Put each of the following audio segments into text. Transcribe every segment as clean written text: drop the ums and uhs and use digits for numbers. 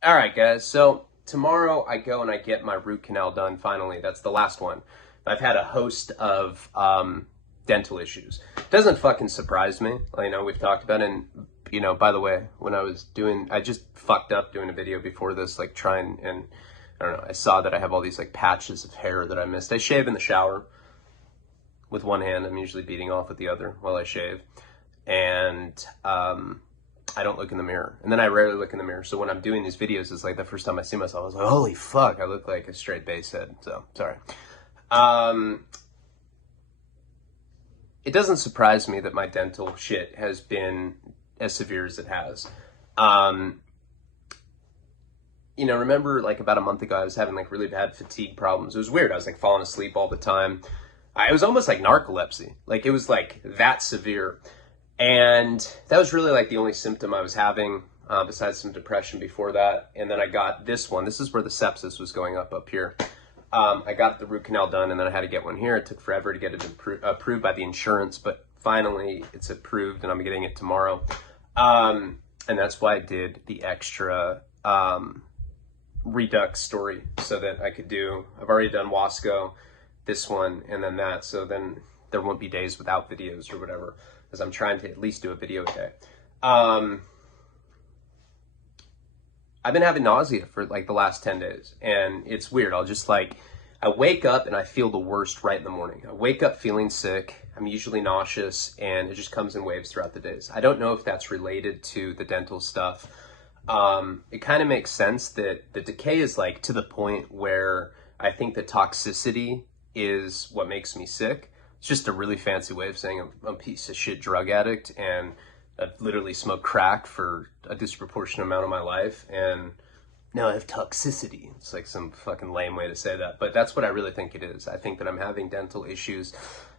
All right, guys. So tomorrow I go and I get my root canal done finally. That's the last one. I've had a host of dental issues. Doesn't fucking surprise me. We've talked about it. And, by the way, when I just fucked up doing a video before this, like trying and, I don't know, I saw that I have all these like patches of hair that I missed. I shave in the shower with one hand. I'm usually beating off with the other while I shave. And, I don't look in the mirror. And then I rarely look in the mirror. So when I'm doing these videos, it's like the first time I see myself, I was like, holy fuck, I look like a straight bass head. So, sorry. It doesn't surprise me that my dental shit has been as severe as it has. Remember like about a month ago, I was having like really bad fatigue problems. It was weird. I was like falling asleep all the time. It was almost like narcolepsy. Like it was like that severe. And that was really like the only symptom I was having, besides some depression before that. And then I got this one. This is where the sepsis was going up here. I got the root canal done, and then I had to get one here. It took forever to get it approved by the insurance, but finally it's approved, and I'm getting it tomorrow. And that's why I did the extra Redux story, so that I could I've already done Wasco, this one, and then that, so then there won't be days without videos or whatever, because I'm trying to at least do a video a day. I've been having nausea for like the last 10 days, and it's weird. I wake up and I feel the worst right in the morning. I wake up feeling sick. I'm usually nauseous, and it just comes in waves throughout the days. I don't know if that's related to the dental stuff. It kind of makes sense that the decay is like to the point where I think the toxicity is what makes me sick. It's just a really fancy way of saying I'm a piece of shit drug addict, and I've literally smoked crack for a disproportionate amount of my life, and now I have toxicity. It's like some fucking lame way to say that, but that's what I really think it is. I think that I'm having dental issues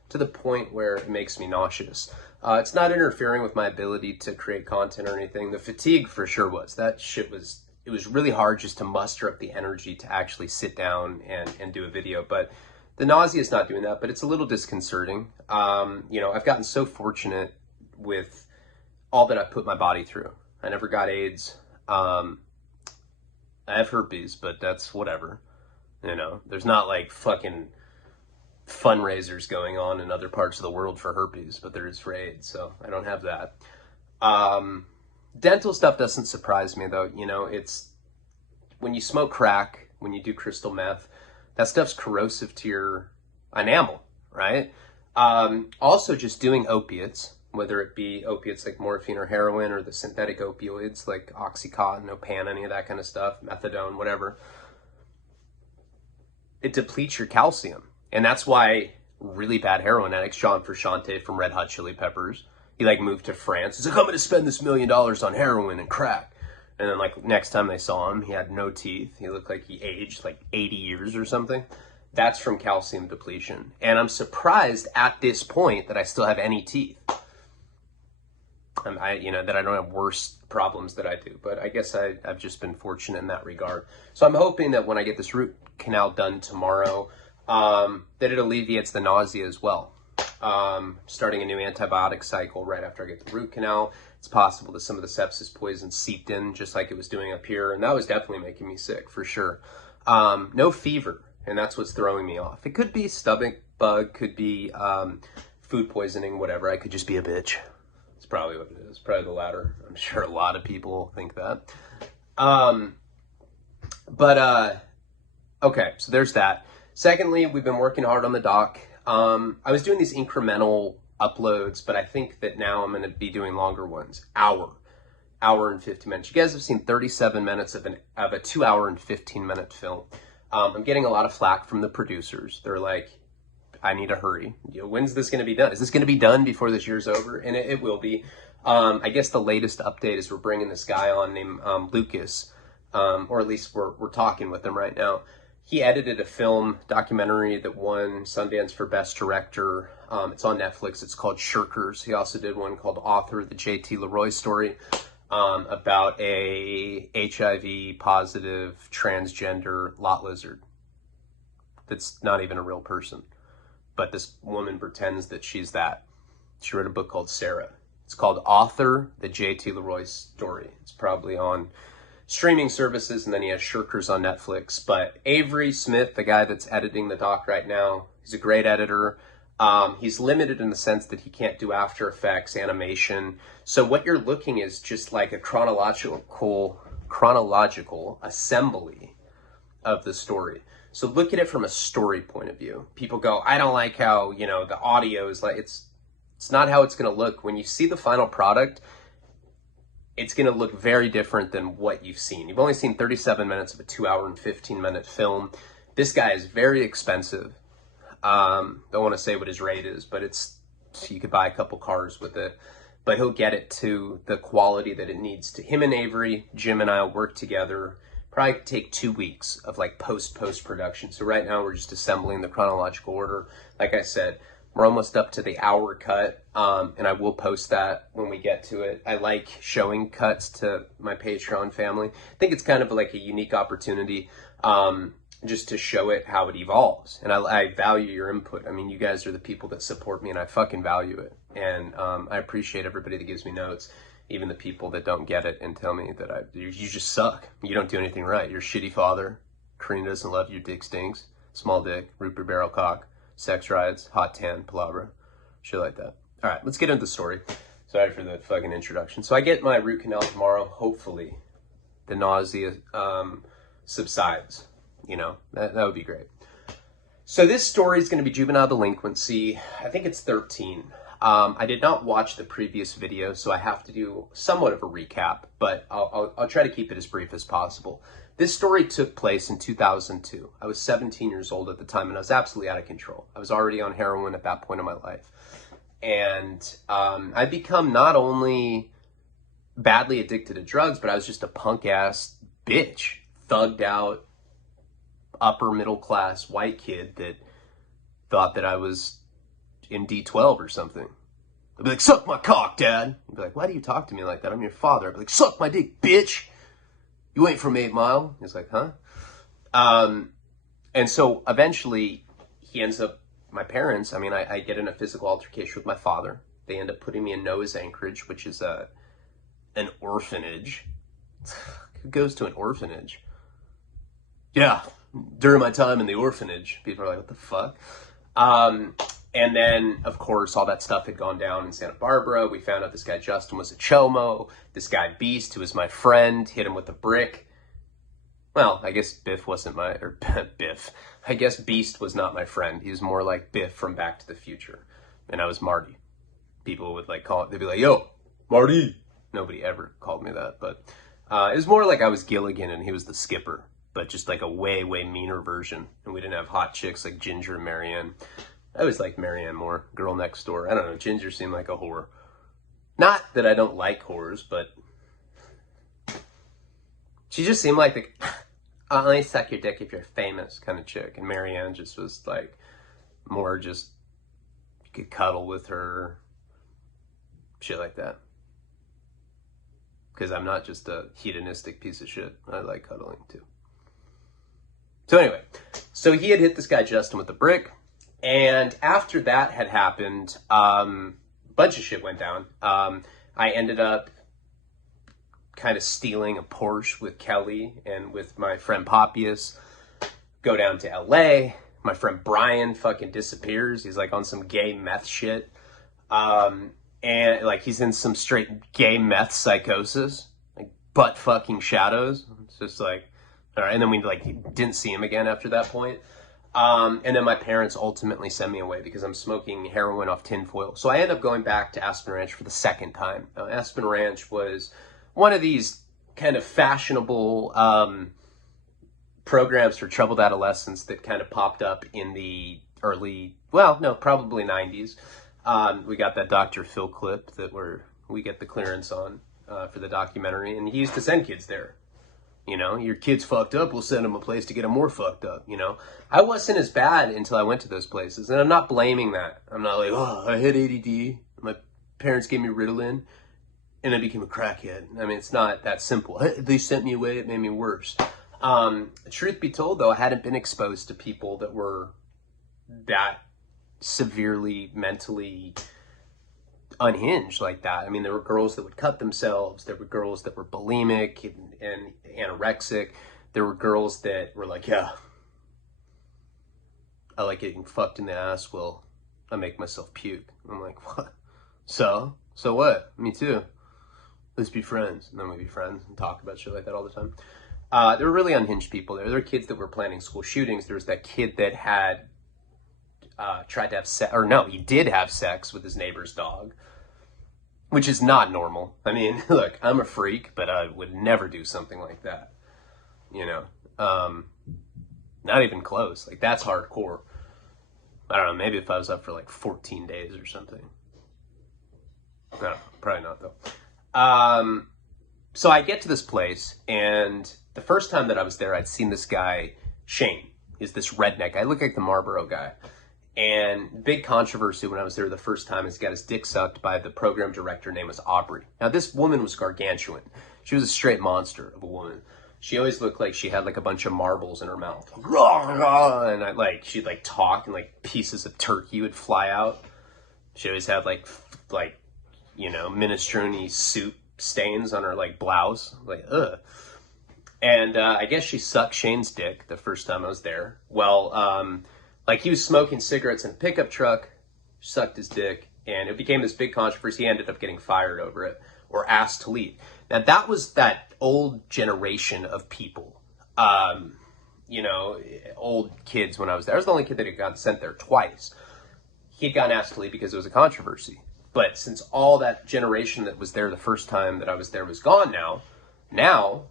to the point where it makes me nauseous. It's not interfering with my ability to create content or anything. The fatigue for sure was. It was really hard just to muster up the energy to actually sit down and do a video, but the nausea is not doing that, but it's a little disconcerting. I've gotten so fortunate with all that I've put my body through. I never got AIDS. I have herpes, but that's whatever. There's not like fucking fundraisers going on in other parts of the world for herpes, but there is for AIDS, so I don't have that. Dental stuff doesn't surprise me though. It's when you smoke crack, when you do crystal meth, that stuff's corrosive to your enamel, right? Also just doing opiates, whether it be opiates like morphine or heroin, or the synthetic opioids like Oxycontin, Opan, any of that kind of stuff, methadone, whatever. It depletes your calcium. And that's why really bad heroin addicts, John Frusciante from Red Hot Chili Peppers, he like moved to France. He's like, I'm going to spend this $1 million on heroin and crack. And then like next time they saw him, he had no teeth. He looked like he aged like 80 years or something. That's from calcium depletion. And I'm surprised at this point that I still have any teeth. That I don't have worse problems that I do, but I guess I've just been fortunate in that regard. So I'm hoping that when I get this root canal done tomorrow, that it alleviates the nausea as well. Starting a new antibiotic cycle right after I get the root canal. It's possible that some of the sepsis poison seeped in just like it was doing up here, and that was definitely making me sick for sure. No fever, and that's what's throwing me off. It could be stomach bug, could be food poisoning, whatever. I could just be a bitch. It's probably what it is. Probably the latter. I'm sure a lot of people think that. Okay, so there's that. Secondly, we've been working hard on the doc. I was doing these incremental uploads, but I think that now I'm going to be doing longer ones. Hour and 50 minutes. You guys have seen 37 minutes of a 2 hour and 15 minute film. I'm getting a lot of flack from the producers. They're like, I need to hurry. When's this going to be done? Is this going to be done before this year's over? And it will be. I guess the latest update is we're bringing this guy on named Lucas, or at least we're talking with him right now. He edited a film documentary that won Sundance for Best Director. It's on Netflix. It's called Shirkers. He also did one called Author, the J.T. Leroy story, about a HIV positive transgender lot lizard that's not even a real person. But this woman pretends that she's that. She wrote a book called Sarah. It's called Author, the J.T. Leroy story. It's probably on streaming services, and then he has Shirkers on Netflix. But Avery Smith, the guy that's editing the doc right now, he's a great editor. He's limited in the sense that he can't do After Effects, animation. So what you're looking is just like a chronological assembly of the story. So look at it from a story point of view. People go, I don't like how, you know, the audio is like, it's not how it's going to look. When you see the final product, it's going to look very different than what you've seen. You've only seen 37 minutes of a 2-hour and 15-minute film. This guy is very expensive. Don't want to say what his rate is, but you could buy a couple cars with it. But he'll get it to the quality that it needs to. Him and Avery, Jim and I will work together. Probably take 2 weeks of like post-production. So right now we're just assembling the chronological order. Like I said, we're almost up to the hour cut, and I will post that when we get to it. I like showing cuts to my Patreon family. I think it's kind of like a unique opportunity just to show it how it evolves. And I value your input. I mean, you guys are the people that support me, and I fucking value it. And I appreciate everybody that gives me notes. Even the people that don't get it and tell me that you just suck. You don't do anything right. You're a shitty father. Karina doesn't love you. Dick stinks. Small dick. Root beer barrel cock. Sex rides. Hot tan. Palabra. Shit like that. All right, let's get into the story. Sorry for the fucking introduction. So I get my root canal tomorrow. Hopefully the nausea subsides. You know, that would be great. So this story is going to be juvenile delinquency. I think it's 13. I did not watch the previous video, so I have to do somewhat of a recap, but I'll try to keep it as brief as possible. This story took place in 2002. I was 17 years old at the time, and I was absolutely out of control. I was already on heroin at that point in my life. And I'd become not only badly addicted to drugs, but I was just a punk-ass bitch, thugged out, upper middle class white kid that thought that I was in D12 or something. I'd be like, suck my cock, Dad. I'd be like, why do you talk to me like that? I'm your father. I'd be like, suck my dick, bitch. You ain't from 8 Mile. He's like, huh? And so eventually he ends up, my parents, I mean, I get in a physical altercation with my father. They end up putting me in Noah's Anchorage, which is an orphanage. Who goes to an orphanage? Yeah, during my time in the orphanage. People are like, what the fuck? And then, of course, all that stuff had gone down in Santa Barbara. We found out this guy Justin was a chomo. This guy Beast, who was my friend, hit him with a brick. Well, I guess Biff wasn't Biff. I guess Beast was not my friend. He was more like Biff from Back to the Future. And I was Marty. People would like call it, they'd be like, yo, Marty. Nobody ever called me that, but it was more like I was Gilligan and he was the skipper, but just like a way, way meaner version. And we didn't have hot chicks like Ginger and Marianne. I always liked Marianne more, girl next door. I don't know, Ginger seemed like a whore. Not that I don't like whores, but she just seemed like the I'll only suck your dick if you're famous kind of chick. And Marianne just was like more just, you could cuddle with her, shit like that. Because I'm not just a hedonistic piece of shit. I like cuddling too. So anyway, so he had hit this guy Justin with the brick. And after that had happened, a bunch of shit went down. I ended up kind of stealing a Porsche with Kelly and with my friend Papias. Go down to LA. My friend Brian fucking disappears. He's like on some gay meth shit. And like he's in some straight gay meth psychosis. Like butt fucking shadows. It's just like, all right. And then we like didn't see him again after that point. And then my parents ultimately sent me away because I'm smoking heroin off tinfoil. So I ended up going back to Aspen Ranch for the second time. Aspen Ranch was one of these kind of fashionable programs for troubled adolescents that kind of popped up in the early, well, no, probably 90s. We got that Dr. Phil clip that we get the clearance on for the documentary, and he used to send kids there. You know, your kid's fucked up, we'll send them a place to get them more fucked up, you know. I wasn't as bad until I went to those places, and I'm not blaming that. I'm not like, oh, I had ADD, my parents gave me Ritalin, and I became a crackhead. I mean, it's not that simple. They sent me away, it made me worse. Truth be told, though, I hadn't been exposed to people that were that severely mentally unhinged like that. I mean, there were girls that would cut themselves. There were girls that were bulimic and anorexic. There were girls that were like, yeah, I like getting fucked in the ass. Well, I make myself puke. I'm like, what? So what? Me too. Let's be friends. And then we'd be friends and talk about shit like that all the time. There were really unhinged people there. There were kids that were planning school shootings. There was that kid that had tried to have sex, or no, he did have sex with his neighbor's dog, which is not normal. I mean, look, I'm a freak, but I would never do something like that. You know, not even close. Like, that's hardcore. I don't know, maybe if I was up for like 14 days or something. No, probably not though. So I get to this place, and the first time that I was there, I'd seen this guy, Shane. He's this redneck guy. I look like the Marlboro guy. And big controversy when I was there the first time is he got his dick sucked by the program director. Her name was Aubrey. Now, this woman was gargantuan. She was a straight monster of a woman. She always looked like she had like a bunch of marbles in her mouth. And she'd like talk, and like pieces of turkey would fly out. She always had like you know, minestrone soup stains on her like blouse. Like, ugh. And I guess she sucked Shane's dick the first time I was there. Well, like, he was smoking cigarettes in a pickup truck, sucked his dick, and it became this big controversy. He ended up getting fired over it, or asked to leave. Now, that was that old generation of people. You know, old kids when I was there. I was the only kid that had gotten sent there twice. He had gotten asked to leave because it was a controversy. But since all that generation that was there the first time that I was there was gone now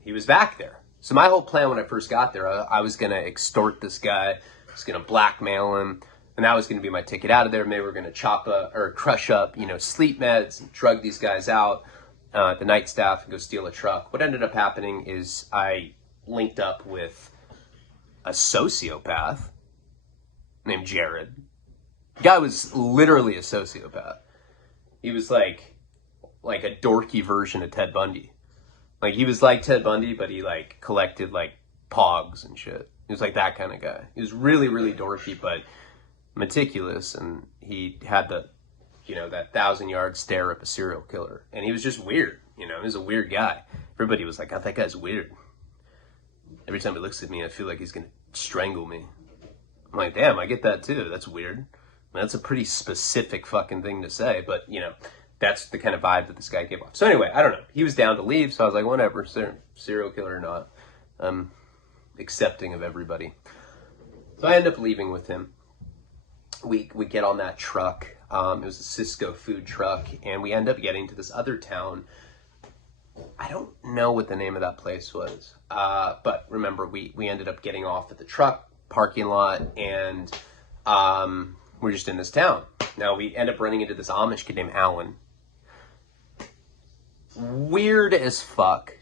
he was back there. So my whole plan when I first got there, I was going to extort this guy. I was going to blackmail him. And that was going to be my ticket out of there. Maybe we're going to crush up, you know, sleep meds and drug these guys out, the night staff, and go steal a truck. What ended up happening is I linked up with a sociopath named Jared. The guy was literally a sociopath. He was like a dorky version of Ted Bundy. Like, he was like Ted Bundy, but he like collected like pogs and shit. He was like that kind of guy. He was really, really dorky, but meticulous, and he had the, you know, that 1,000-yard stare of a serial killer. And he was just weird, you know. He was a weird guy. Everybody was like, oh, that guy's weird. Every time he looks at me, I feel like he's gonna strangle me. I'm like, damn, I get that too. That's weird. I mean, that's a pretty specific fucking thing to say, but, you know, that's the kind of vibe that this guy gave off. So anyway, I don't know. He was down to leave, so I was like, whatever, serial killer or not. I'm accepting of everybody. So I end up leaving with him. We get on that truck. It was a Cisco food truck, and we end up getting to this other town. I don't know what the name of that place was, but remember, we ended up getting off at the truck parking lot, and we're just in this town. Now, we end up running into this Amish kid named Alan. Weird as fuck.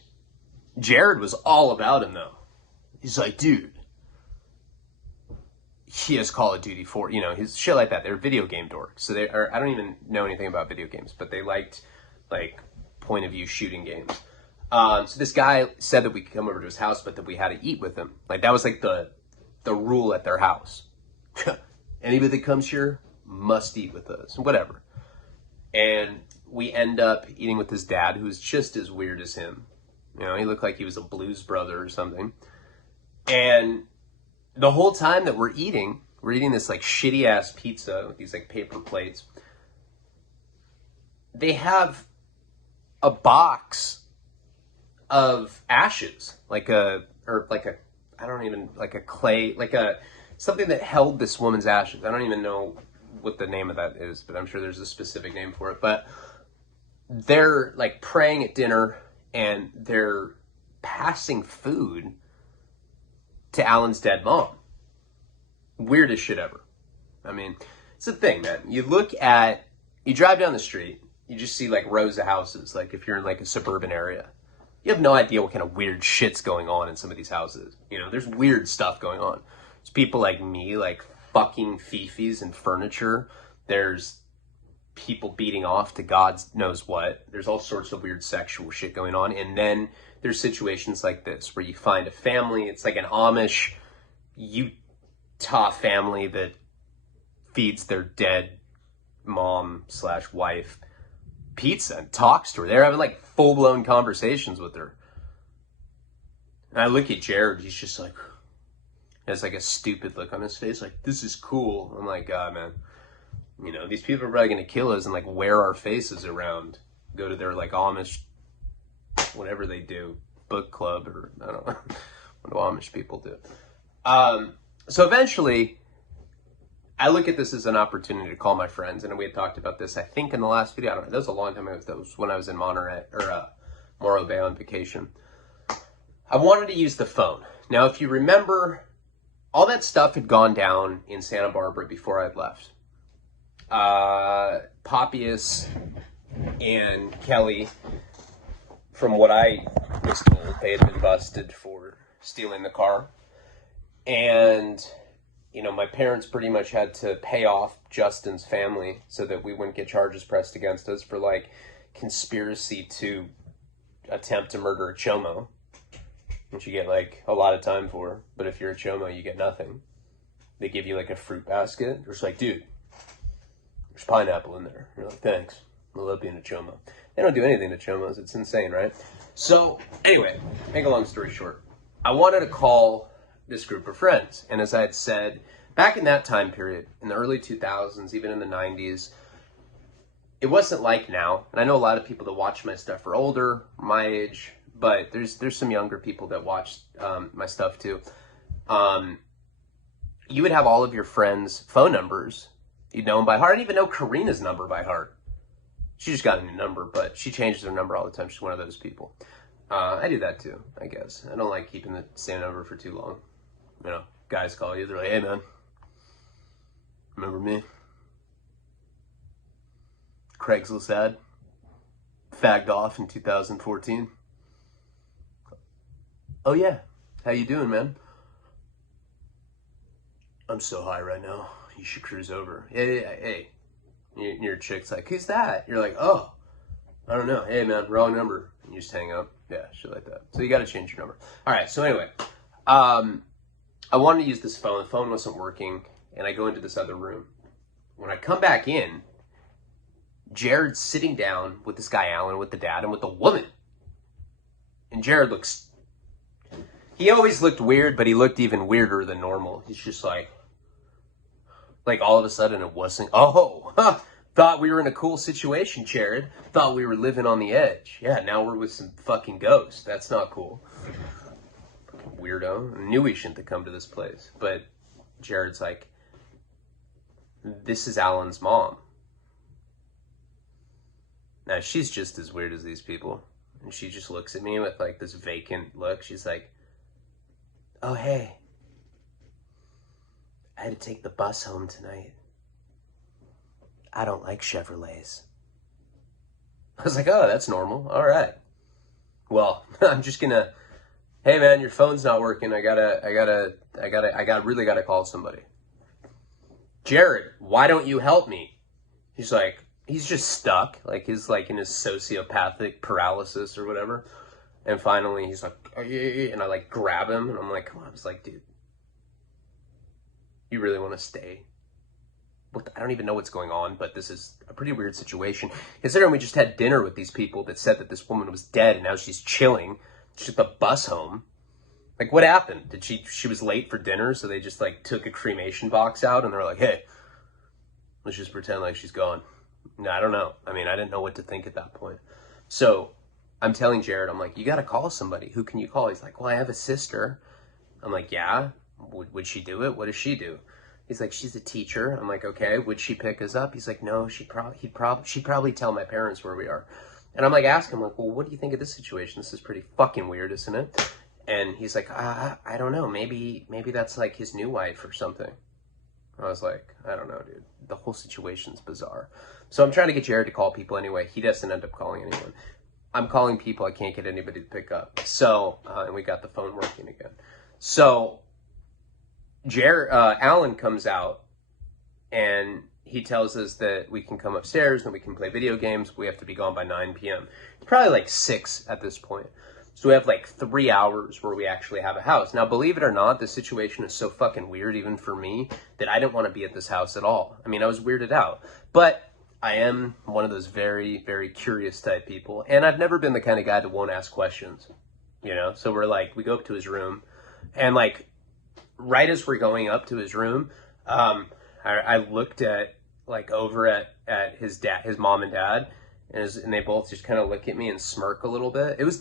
Jared was all about him, though. He's like, dude, he has Call of Duty 4, you know, his shit like that. They're video game dorks. So I don't even know anything about video games, but they liked, like, point of view shooting games. So this guy said that we could come over to his house, but that we had to eat with him. Like, that was like the rule at their house. Anybody that comes here must eat with us, whatever. And we end up eating with his dad, who's just as weird as him. You know, he looked like he was a blues brother or something. And the whole time that we're eating this like shitty ass pizza with these like paper plates. They have a box of ashes, like a clay, something that held this woman's ashes. I don't even know what the name of that is, but I'm sure there's a specific name for it. But they're like praying at dinner, and they're passing food to Alan's dead mom. Weirdest shit ever. I mean, it's the thing, man. You drive down the street, you just see like rows of houses, like if you're in like a suburban area. You have no idea what kind of weird shit's going on in some of these houses. You know, there's weird stuff going on. There's people like me, like fucking fifis and furniture. There's people beating off to God knows what. There's all sorts of weird sexual shit going on. And then there's situations like this where you find a family. It's like an Amish Utah family that feeds their dead mom slash wife pizza and talks to her. They're having like full-blown conversations with her. And I look at Jared, he's just like, has like a stupid look on his face, like, this is cool. I'm like, God, man, you know, these people are probably gonna kill us and like wear our faces around, go to their like Amish, whatever they do, book club, or I don't know what do Amish people do. So eventually, I look at this as an opportunity to call my friends, and we had talked about this, I think, in the last video. I don't know, that was a long time ago. That was when I was in Monterey, or Morro Bay on vacation. I wanted to use the phone. Now, if you remember, all that stuff had gone down in Santa Barbara before I'd left. Poppius and Kelly, from what I was told, they had been busted for stealing the car. And, you know, my parents pretty much had to pay off Justin's family so that we wouldn't get charges pressed against us for, like, conspiracy to attempt to murder a chomo, which you get, like, a lot of time for. But if you're a chomo, you get nothing. They give you, like, a fruit basket. They're just like, dude, there's pineapple in there. You're like, thanks. I love being a chomo. They don't do anything to chomos. It's insane, right? So, anyway, make a long story short. I wanted to call this group of friends. And as I had said, back in that time period, in the early 2000s, even in the 90s, it wasn't like now. And I know a lot of people that watch my stuff are older, my age, but there's some younger people that watch my stuff too. You would have all of your friends' phone numbers. You'd know them by heart. I didn't even know Karina's number by heart. She just got a new number, but she changes her number all the time. She's one of those people. I do that too, I guess. I don't like keeping the same number for too long. You know, guys call you, they're like, hey man, remember me? Craigslist ad, fagged off in 2014. Oh yeah, how you doing, man? I'm so high right now, you should cruise over. Hey. Your chick's like, who's that? You're like, oh, I don't know. Hey man, wrong number. And you just hang up. Yeah, shit like that. So you got to change your number. All right, so anyway, I wanted to use this phone. The phone wasn't working, and I go into this other room. When I come back in, Jared's sitting down with this guy, Alan, with the dad, and with the woman. And Jared looks, he always looked weird, but he looked even weirder than normal. He's just like all of a sudden it wasn't, thought we were in a cool situation, Jared. Thought we were living on the edge. Yeah, now we're with some fucking ghosts. That's not cool. Weirdo. I knew we shouldn't have come to this place. But Jared's like, this is Alan's mom. Now, she's just as weird as these people. And she just looks at me with like this vacant look. She's like, oh, hey. I had to take the bus home tonight. I don't like Chevrolets. I was like, oh, that's normal. All right. Well, I'm just gonna, hey man, your phone's not working. I really gotta call somebody. Jared, why don't you help me? He's like, he's just stuck. Like he's like in his sociopathic paralysis or whatever. And finally he's like, and I like grab him and I'm like, come on. I was like, dude, you really want to stay? I don't even know what's going on, but this is a pretty weird situation. Considering we just had dinner with these people that said that this woman was dead and now she's chilling. She took the bus home. Like, what happened? Did she was late for dinner, so they just like took a cremation box out and they're like, hey, let's just pretend like she's gone. No, I don't know. I mean, I didn't know what to think at that point. So I'm telling Jared, I'm like, you got to call somebody. Who can you call? He's like, well, I have a sister. I'm like, yeah. Would she do it? What does she do? He's like, she's a teacher. I'm like, okay. Would she pick us up? He's like, no. She'd probably tell my parents where we are. And I'm like, ask him, like, well, what do you think of this situation? This is pretty fucking weird, isn't it? And he's like, I don't know. Maybe that's like his new wife or something. I was like, I don't know, dude. The whole situation's bizarre. So I'm trying to get Jared to call people anyway. He doesn't end up calling anyone. I'm calling people. I can't get anybody to pick up. So, and we got the phone working again. So Alan comes out and he tells us that we can come upstairs and we can play video games. We have to be gone by 9 p.m. It's probably like 6 at this point. So we have like 3 hours where we actually have a house. Now, believe it or not, this situation is so fucking weird, even for me, that I didn't want to be at this house at all. I mean, I was weirded out. But I am one of those very, very curious type people. And I've never been the kind of guy that won't ask questions, you know? So we go up to his room, and like, right as we're going up to his room, I looked at, like, over at his mom and dad, and they both just kind of look at me and smirk a little bit. It was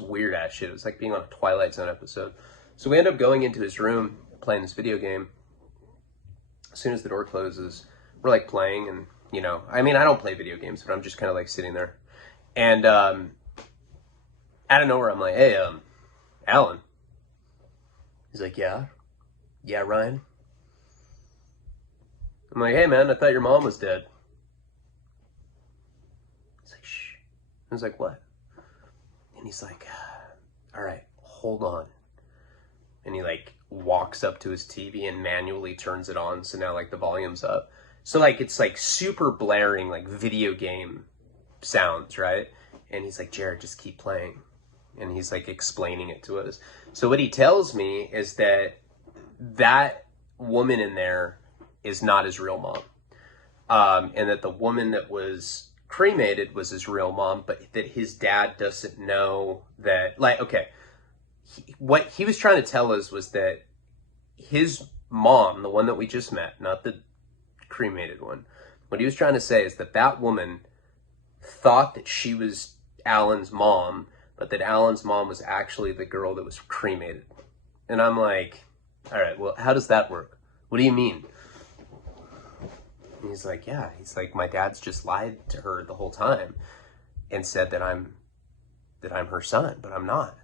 weird ass shit. It was like being on a Twilight Zone episode. So we end up going into his room, playing this video game. As soon as the door closes, we're like playing, and you know, I mean, I don't play video games, but I'm just kind of like sitting there, and out of nowhere, I'm like, "Hey, Alan." He's like, "Yeah, Ryan." I'm like, "Hey, man, I thought your mom was dead." He's like, "Shh." I was like, "What?" And he's like, "All right, hold on." And he like walks up to his TV and manually turns it on, so now like the volume's up. So like it's like super blaring, like video game sounds, right? And he's like, "Jared, just keep playing." And he's like explaining it to us. So what he tells me is that woman in there is not his real mom. And that the woman that was cremated was his real mom, but that his dad doesn't know that, like, okay. What he was trying to tell us was that his mom, the one that we just met, not the cremated one, what he was trying to say is that woman thought that she was Alan's mom, but that Alan's mom was actually the girl that was cremated. And I'm like, all right, well, how does that work? What do you mean? And he's like, yeah. He's like, my dad's just lied to her the whole time and said that I'm her son, but I'm not.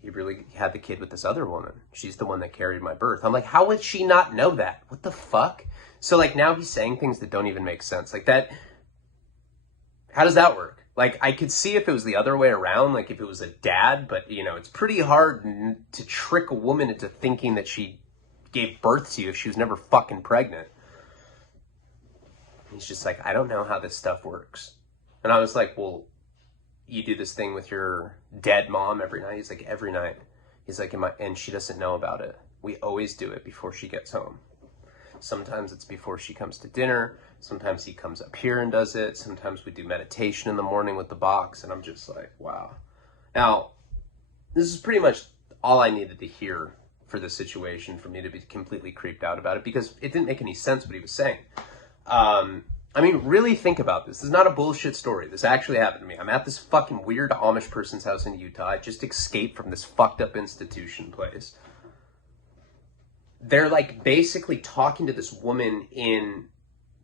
He really had the kid with this other woman. She's the one that carried my birth. I'm like, how would she not know that? What the fuck? So like now he's saying things that don't even make sense. Like that, how does that work? Like I could see if it was the other way around, like if it was a dad, but you know, it's pretty hard to trick a woman into thinking that she gave birth to you if she was never fucking pregnant. He's just like, I don't know how this stuff works. And I was like, well, you do this thing with your dead mom every night? He's like, every night. He's like, and she doesn't know about it. We always do it before she gets home. Sometimes it's before she comes to dinner. Sometimes he comes up here and does it. Sometimes we do meditation in the morning with the box. And I'm just like, wow. Now, this is pretty much all I needed to hear for this situation for me to be completely creeped out about it, because it didn't make any sense what he was saying. I mean, really think about this. This is not a bullshit story. This actually happened to me. I'm at this fucking weird Amish person's house in Utah. I just escaped from this fucked up institution place. They're like basically talking to this woman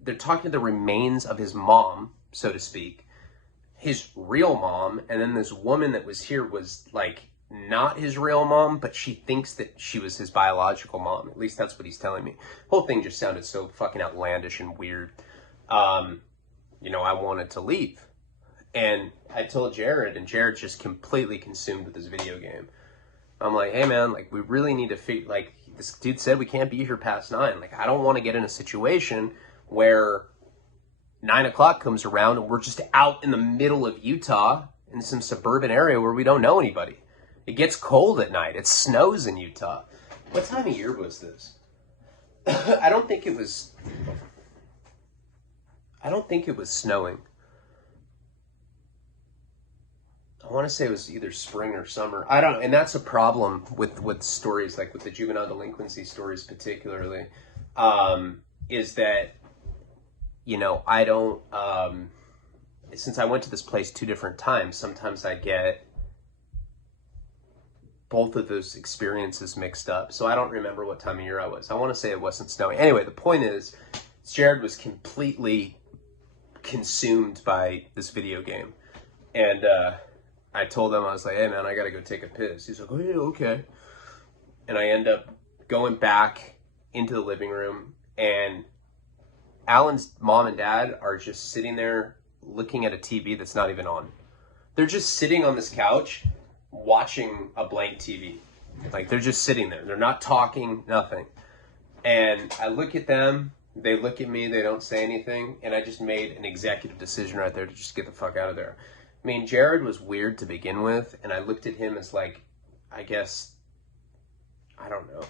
they're talking to the remains of his mom, so to speak, his real mom. And then this woman that was here was like not his real mom, but she thinks that she was his biological mom. At least that's what he's telling me. The whole thing just sounded so fucking outlandish and weird. You know, I wanted to leave. And I told Jared, and Jared's just completely consumed with this video game. I'm like, hey man, like we really need to like this dude said we can't be here past 9. Like I don't want to get in a situation where 9 o'clock comes around and we're just out in the middle of Utah in some suburban area where we don't know anybody. It gets cold at night. It snows in Utah. What time of year was this? I don't think it was snowing. I want to say it was either spring or summer. And that's a problem with stories, like with the juvenile delinquency stories particularly, is that, you know, I don't, since I went to this place 2 different times, sometimes I get both of those experiences mixed up. So I don't remember what time of year I was. I want to say it wasn't snowing. Anyway, the point is, Jared was completely consumed by this video game. And I told him, I was like, hey man, I gotta go take a piss. He's like, oh yeah, okay. And I end up going back into the living room, and Alan's mom and dad are just sitting there looking at a TV that's not even on. They're just sitting on this couch watching a blank TV. Like they're just sitting there. They're not talking, nothing. And I look at them, they look at me, they don't say anything, and I just made an executive decision right there to just get the fuck out of there. I mean, Jared was weird to begin with, and I looked at him as like, I guess, I don't know,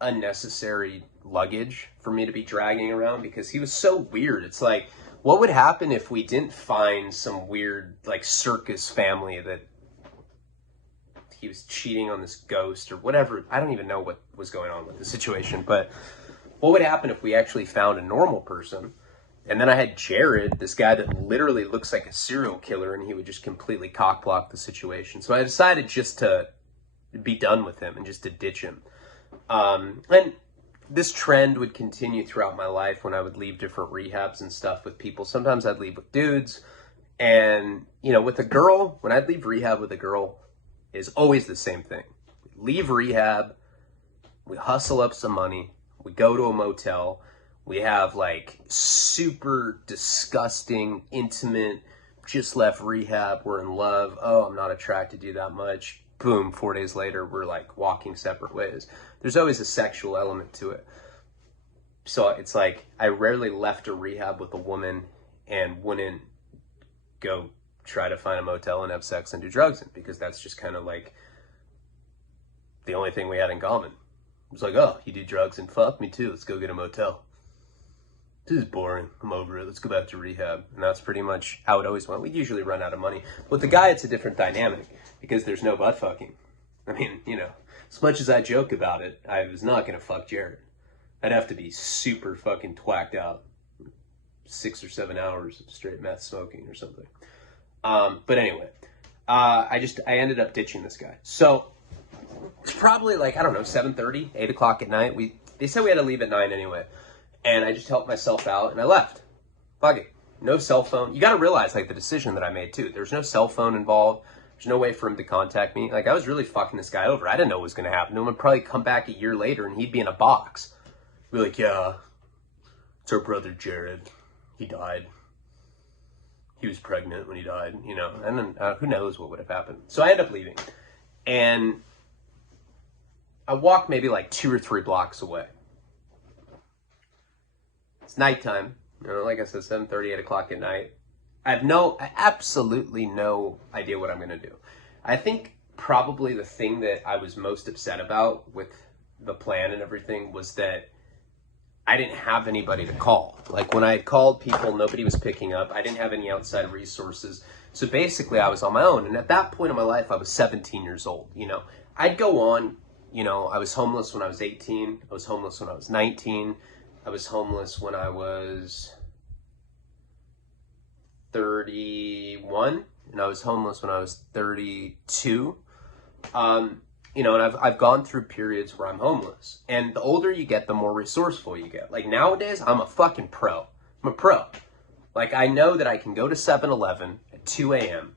unnecessary luggage for me to be dragging around, because he was so weird. It's like, What would happen if we didn't find some weird, like, circus family that he was cheating on this ghost or whatever? I don't even know what was going on with the situation, but what would happen if we actually found a normal person? And then I had Jared, this guy that literally looks like a serial killer, and he would just completely cockblock the situation. So I decided just to be done with him and just to ditch him. And this trend would continue throughout my life when I would leave different rehabs and stuff with people. Sometimes I'd leave with dudes. And, you know, with a girl, when I'd leave rehab with a girl, is always the same thing. Leave rehab, we hustle up some money, we go to a motel, we have like super disgusting, intimate, just left rehab, we're in love, oh, I'm not attracted to you that much. Boom, 4 days later, we're like walking separate ways. There's always a sexual element to it. So it's like, I rarely left a rehab with a woman and wouldn't go try to find a motel and have sex and do drugs in, because that's just kind of like the only thing we had in common. It was like, oh, you do drugs and fuck? Me too, let's go get a motel. This is boring, I'm over it, let's go back to rehab. And that's pretty much how it always went. We'd usually run out of money. With the guy, it's a different dynamic, because there's no butt fucking. I mean, you know, as much as I joke about it, I was not going to fuck Jared. I'd have to be super fucking twacked out. 6 or 7 hours of straight meth smoking or something. But anyway, I ended up ditching this guy. So it's probably like, I don't know, 7:30, 8 o'clock at night. They said we had to leave at 9 anyway. And I just helped myself out and I left. Fuck it. No cell phone. You got to realize, like, the decision that I made too. There's no cell phone involved. There's no way for him to contact me. Like, I was really fucking this guy over. I didn't know what was going to happen to him. I'd probably come back a year later and he'd be in a box. Be like, yeah, it's our brother Jared. He died. He was pregnant when he died, you know. And then who knows what would have happened. So I ended up leaving. And I walked maybe like 2 or 3 blocks away. It's nighttime. You know, like I said, 7:30, 8 o'clock at night. I absolutely no idea what I'm going to do. I think probably the thing that I was most upset about with the plan and everything was that I didn't have anybody to call. Like, when I had called people, nobody was picking up. I didn't have any outside resources. So basically, I was on my own. And at that point in my life, I was 17 years old. You know, I'd go on, you know, I was homeless when I was 18. I was homeless when I was 19. I was homeless when I was 31, and I was homeless when I was 32. You know, and I've gone through periods where I'm homeless. And the older you get, the more resourceful you get. Like, nowadays, I'm a fucking pro. I'm a pro. Like, I know that I can go to 7-Eleven at 2 a.m.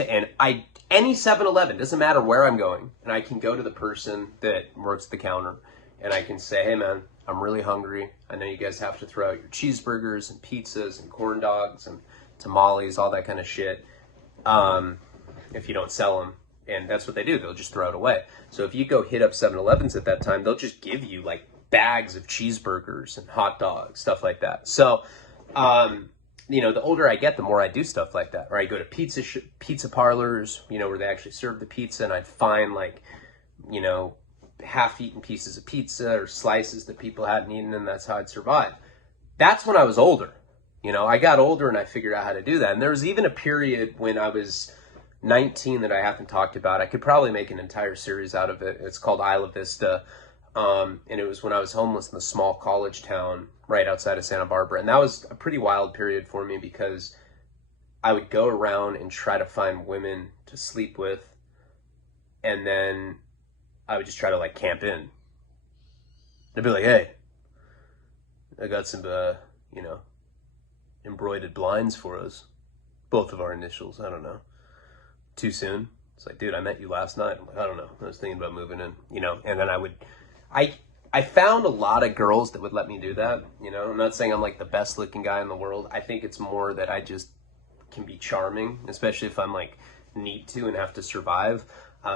Any 7-Eleven, doesn't matter where I'm going, and I can go to the person that works the counter, and I can say, hey man, I'm really hungry. I know you guys have to throw out your cheeseburgers and pizzas and corn dogs and tamales, all that kind of shit, if you don't sell them. And that's what they do. They'll just throw it away. So if you go hit up 7-Elevens at that time, they'll just give you like bags of cheeseburgers and hot dogs, stuff like that. So, you know, the older I get, the more I do stuff like that. Or I go to pizza parlors, you know, where they actually serve the pizza, and I'd find like, you know, half-eaten pieces of pizza or slices that people hadn't eaten, and that's how I'd survive. That's when I was older. You know, I got older and I figured out how to do that. And there was even a period when I was 19 that I haven't talked about. I could probably make an entire series out of it. It's called Isla Vista. And it was when I was homeless in the small college town right outside of Santa Barbara. And that was a pretty wild period for me, because I would go around and try to find women to sleep with, and then I would just try to like camp in. I'd be like, hey, I got some, you know, embroidered blinds for us. Both of our initials, I don't know. Too soon? It's like, dude, I met you last night. I'm like, I don't know. I was thinking about moving in, you know. And then I found a lot of girls that would let me do that. You know, I'm not saying I'm like the best looking guy in the world. I think it's more that I just can be charming, especially if I'm like need to and have to survive.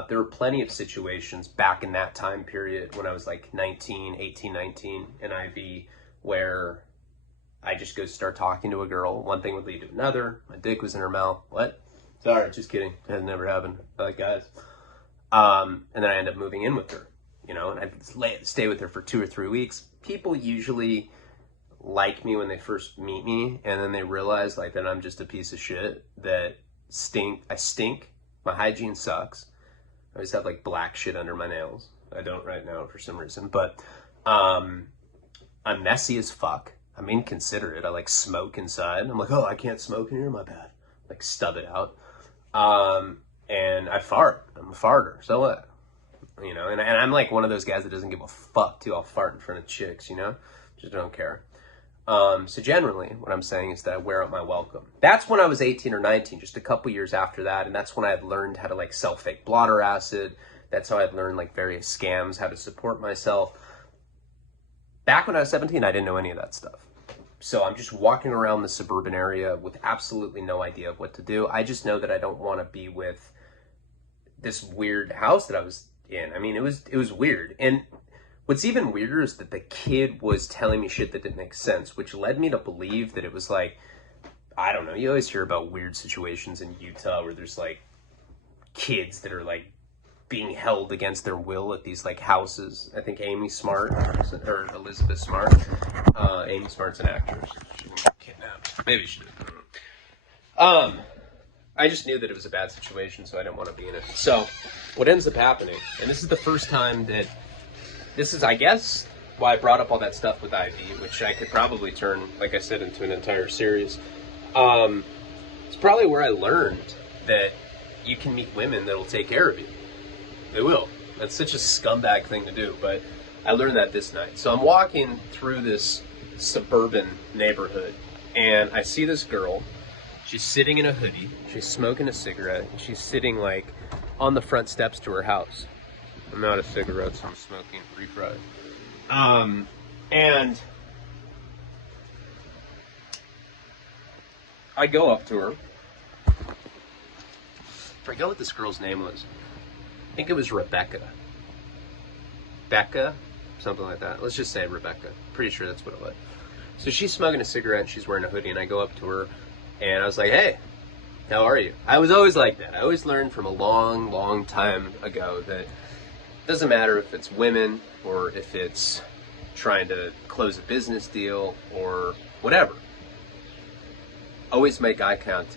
There were plenty of situations back in that time period when I was like 18, 19, and I'd be where I just go start talking to a girl. One thing would lead to another. My dick was in her mouth. What? Sorry, just kidding. It had never happened. I like guys. And then I end up moving in with her, you know, and I'd stay with her for 2 or 3 weeks. People usually like me when they first meet me, and then they realize like that I'm just a piece of shit, that I stink, my hygiene sucks. I always have like black shit under my nails. I don't right now for some reason, but I'm messy as fuck. I'm inconsiderate. I like smoke inside. I'm like, oh, I can't smoke in here, my bad. Like stub it out. And I fart. I'm a farter. So what? You know, and I'm like one of those guys that doesn't give a fuck too. I'll fart in front of chicks, you know? Just don't care. So generally, what I'm saying is that I wear out my welcome. That's when I was 18 or 19, just a couple years after that. And that's when I had learned how to like sell fake blotter acid. That's how I'd learned like various scams, how to support myself. Back when I was 17, I didn't know any of that stuff. So I'm just walking around the suburban area with absolutely no idea of what to do. I just know that I don't want to be with this weird house that I was in. I mean, it was weird. And what's even weirder is that the kid was telling me shit that didn't make sense, which led me to believe that it was like, I don't know, you always hear about weird situations in Utah where there's like kids that are like being held against their will at these like houses. I think Amy Smart or Elizabeth Smart. Amy Smart's an actress. She didn't get kidnapped. Maybe she did. I just knew that it was a bad situation, so I didn't want to be in it. So what ends up happening, and this is the first time that this is, I guess, why I brought up all that stuff with IV, which I could probably turn, like I said, into an entire series. It's probably where I learned that you can meet women that will take care of you. They will. That's such a scumbag thing to do, but I learned that this night. So I'm walking through this suburban neighborhood, and I see this girl. She's sitting in a hoodie. She's smoking a cigarette. She's sitting like on the front steps to her house. I'm out of cigarettes. So I'm smoking refried. And I go up to her. I forget what this girl's name was. I think it was Rebecca. Becca? Something like that. Let's just say Rebecca. Pretty sure that's what it was. So she's smoking a cigarette and she's wearing a hoodie, and I go up to her and I was like, hey, how are you? I was always like that. I always learned from a long, long time ago that it doesn't matter if it's women or if it's trying to close a business deal or whatever. Always make eye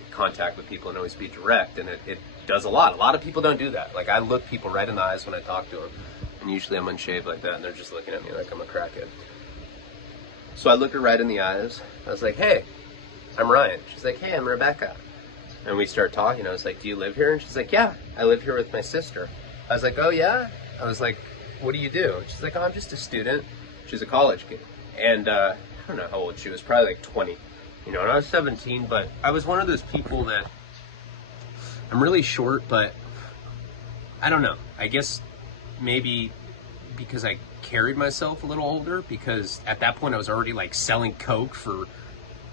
contact with people and always be direct, and it does a lot. A lot of people don't do that. Like, I look people right in the eyes when I talk to them, and usually I'm unshaved like that, and they're just looking at me like I'm a crackhead. So I look her right in the eyes. I was like, hey, I'm Ryan. She's like, hey, I'm Rebecca. And we start talking. I was like, do you live here? And she's like, yeah, I live here with my sister. I was like, oh, yeah? I was like, what do you do? She's like, oh, I'm just a student. She's a college kid. And I don't know how old she was, probably like 20. You know, and I was 17, but I was one of those people that I'm really short, but I don't know. I guess maybe because I carried myself a little older, because at that point I was already like selling coke for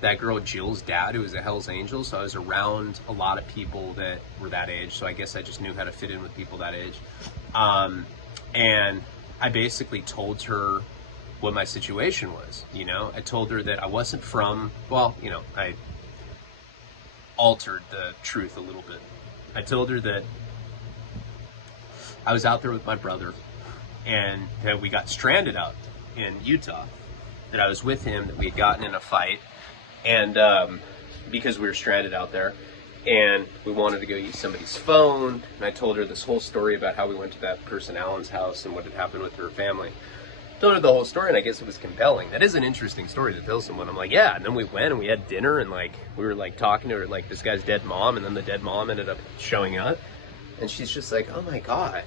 that girl Jill's dad, who was a Hell's Angel. So I was around a lot of people that were that age. So I guess I just knew how to fit in with people that age. And I basically told her what my situation was. You know, I told her that I wasn't from, well, you know, I altered the truth a little bit. I told her that I was out there with my brother and that we got stranded out in Utah, that I was with him, that we had gotten in a fight, and because we were stranded out there, and we wanted to go use somebody's phone. And I told her this whole story about how we went to that person Alan's house and what had happened with her family. Told her the whole story, and I guess it was compelling. That is an interesting story to tell someone. I'm like, yeah. And then we went and we had dinner, and like we were like talking to her, like this guy's dead mom, and then the dead mom ended up showing up, and she's just like, oh my god.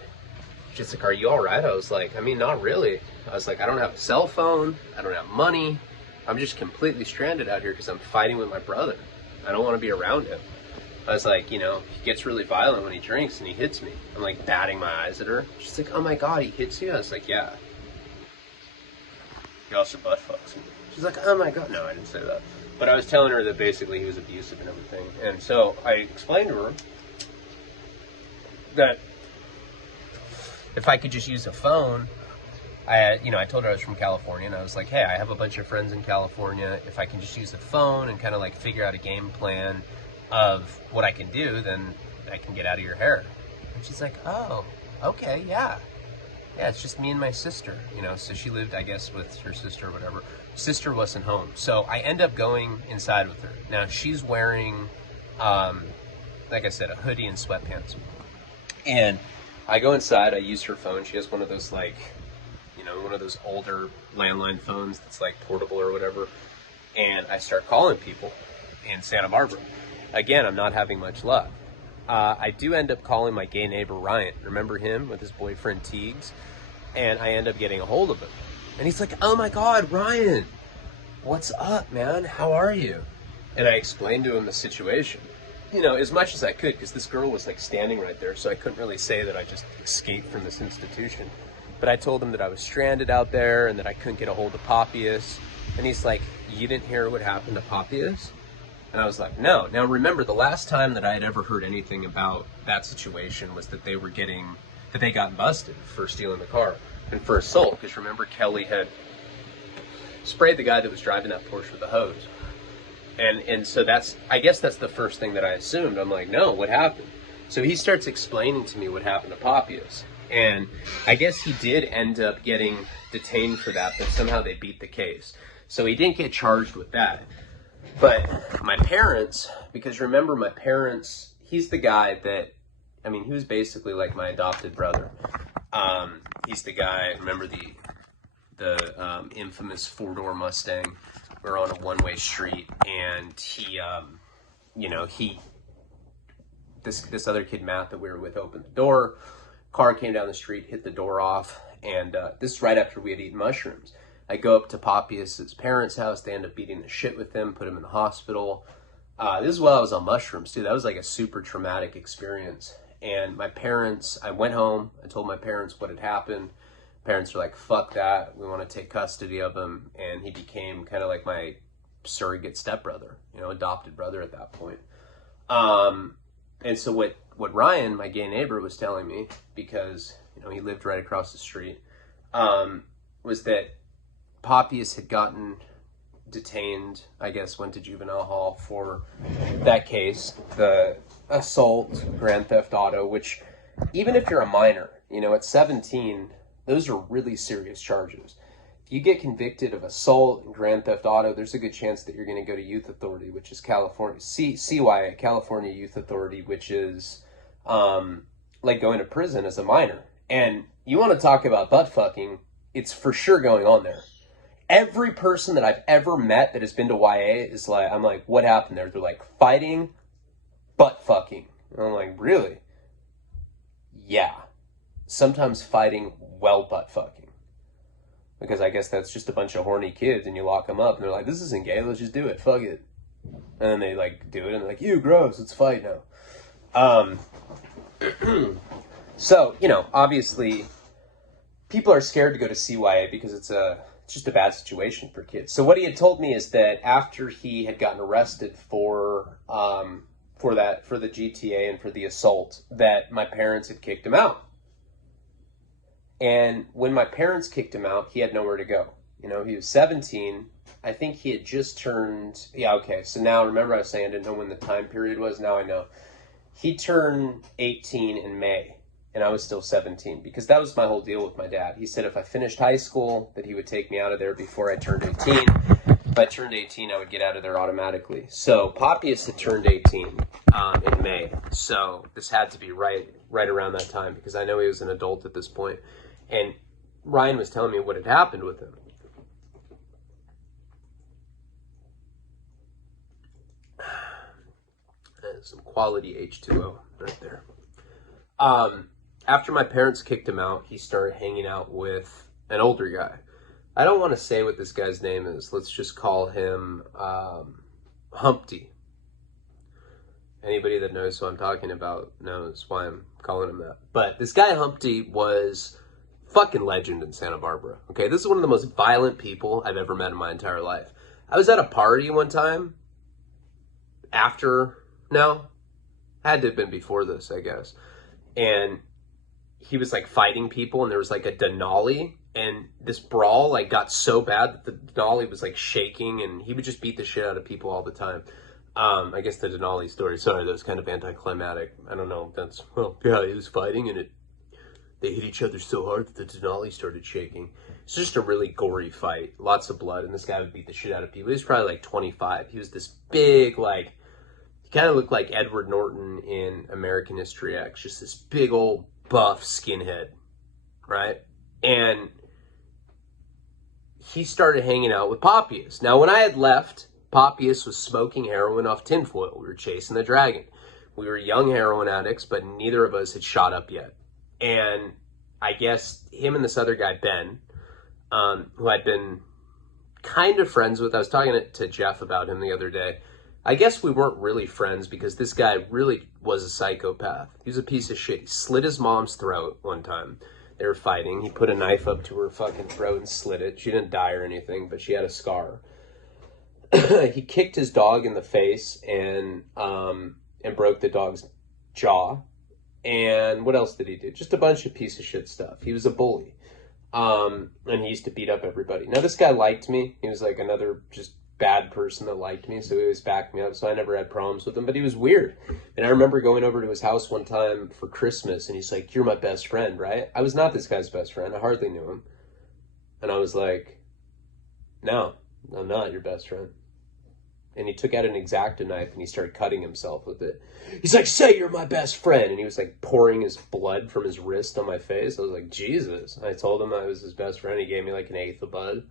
She's like, are you all right? I was like, I mean, not really. I was like, I don't have a cell phone. I don't have money. I'm just completely stranded out here because I'm fighting with my brother. I don't want to be around him. I was like, you know, he gets really violent when he drinks and he hits me. I'm like batting my eyes at her. She's like, oh my god, he hits you? I was like, yeah. He also butt fucks me. She's like, oh my god. No, I didn't say that. But I was telling her that basically he was abusive and everything. And so I explained to her that if I could just use a phone, I told her I was from California, and I was like, hey, I have a bunch of friends in California. If I can just use a phone and kind of like figure out a game plan of what I can do, then I can get out of your hair. And she's like, oh, okay, yeah. yeah, it's just me and my sister, you know. So she lived, I guess, with her sister or whatever. Sister wasn't home. So I end up going inside with her. Now she's wearing, like I said, a hoodie and sweatpants. And I go inside, I use her phone. She has one of those, like, you know, one of those older landline phones that's like portable or whatever. And I start calling people in Santa Barbara. Again, I'm not having much luck. I do end up calling my gay neighbor Ryan. Remember him with his boyfriend Teagues? And I end up getting a hold of him. And he's like, oh my God, Ryan, what's up, man? How are you? And I explained to him the situation, you know, as much as I could, because this girl was like standing right there, so I couldn't really say that I just escaped from this institution. But I told him that I was stranded out there and that I couldn't get a hold of Poppius. And he's like, you didn't hear what happened to Poppius? And I was like, no. Now remember, the last time that I had ever heard anything about that situation was that they got busted for stealing the car and for assault. Because remember, Kelly had sprayed the guy that was driving that Porsche with a hose. And so I guess that's the first thing that I assumed. I'm like, no, what happened? So he starts explaining to me what happened to Poppius. And I guess he did end up getting detained for that, but somehow they beat the case. So he didn't get charged with that. But my parents, because remember my parents, he's the guy that, I mean, he was basically like my adopted brother. He's the guy, remember the infamous four-door Mustang? We're on a one-way street, and he, you know, this other kid, Matt, that we were with, opened the door. Car came down the street, hit the door off, and this is right after we had eaten mushrooms. I go up to Poppius's parents' house. They end up beating the shit with him, put him in the hospital. This is while I was on mushrooms, too. That was like a super traumatic experience. And my parents, I went home. I told my parents what had happened. Parents were like, fuck that. We want to take custody of him. And he became kind of like my surrogate stepbrother, you know, adopted brother at that point. And so what Ryan, my gay neighbor, was telling me, because, you know, he lived right across the street, was that Poppius had gotten detained, I guess, went to juvenile hall for that case, the assault, grand theft auto, which even if you're a minor, you know, at 17, those are really serious charges. If you get convicted of assault and grand theft auto, there's a good chance that you're going to go to youth authority, which is California, CYA, California Youth Authority, which is like going to prison as a minor. And you want to talk about butt fucking, it's for sure going on there. Every person that I've ever met that has been to YA is like, I'm like, what happened there? They're like, fighting, butt fucking. And I'm like, really? Yeah. Sometimes fighting well butt fucking. Because I guess that's just a bunch of horny kids and you lock them up and they're like, this isn't gay, let's just do it, fuck it. And then they like do it and they're like, ew, gross, let's fight now. So, you know, obviously people are scared to go to CYA because it's just a bad situation for kids. So what he had told me is that after he had gotten arrested for the GTA and for the assault, that my parents had kicked him out. And when my parents kicked him out, he had nowhere to go. You know, he was 17. I think he had just turned, yeah, okay. So now, remember I was saying I didn't know when the time period was? Now I know. He turned 18 in May, and I was still 17, because that was my whole deal with my dad. He said if I finished high school, that he would take me out of there before I turned 18. If I turned 18, I would get out of there automatically. So Poppius had turned 18 in May. So this had to be right around that time, because I know he was an adult at this point. And Ryan was telling me what had happened with him. Some quality H2O right there. After my parents kicked him out, he started hanging out with an older guy. I don't want to say what this guy's name is. Let's just call him Humpty. Anybody that knows who I'm talking about knows why I'm calling him that. But this guy Humpty was fucking legend in Santa Barbara. Okay, this is one of the most violent people I've ever met in my entire life. I was at a party one time had to have been before this, I guess. And he was like fighting people, and there was like a Denali, and this brawl like got so bad that the Denali was like shaking, and he would just beat the shit out of people all the time. I guess the Denali story, sorry, that was kind of anticlimactic. I don't know. Well, yeah, he was fighting, and They hit each other so hard that the Denali started shaking. It's just a really gory fight. Lots of blood, and this guy would beat the shit out of people. He was probably like 25. He was this big, like, he kind of looked like Edward Norton in American History X. Just this big old buff skinhead, right? And he started hanging out with Poppius. Now, when I had left, Poppius was smoking heroin off tinfoil. We were chasing the dragon. We were young heroin addicts, but neither of us had shot up yet. And I guess him and this other guy, Ben, who I'd been kind of friends with. I was talking to Jeff about him the other day. I guess we weren't really friends because this guy really was a psychopath. He was a piece of shit. He slit his mom's throat one time. They were fighting. He put a knife up to her fucking throat and slit it. She didn't die or anything, but she had a scar. He kicked his dog in the face and broke the dog's jaw. And what else did he do? Just a bunch of piece of shit stuff. He was a bully. And he used to beat up everybody. Now, this guy liked me. He was like another just bad person that liked me, so he always backed me up, so I never had problems with him, but he was weird. And I remember going over to his house one time for Christmas, and he's like, "You're my best friend, right?" I was not this guy's best friend. I hardly knew him. And I was like, "No, I'm not your best friend." And he took out an X-Acto knife and he started cutting himself with it. He's like, "Say you're my best friend." And he was like pouring his blood from his wrist on my face. I was like, Jesus. I told him I was his best friend. He gave me like an eighth of bud.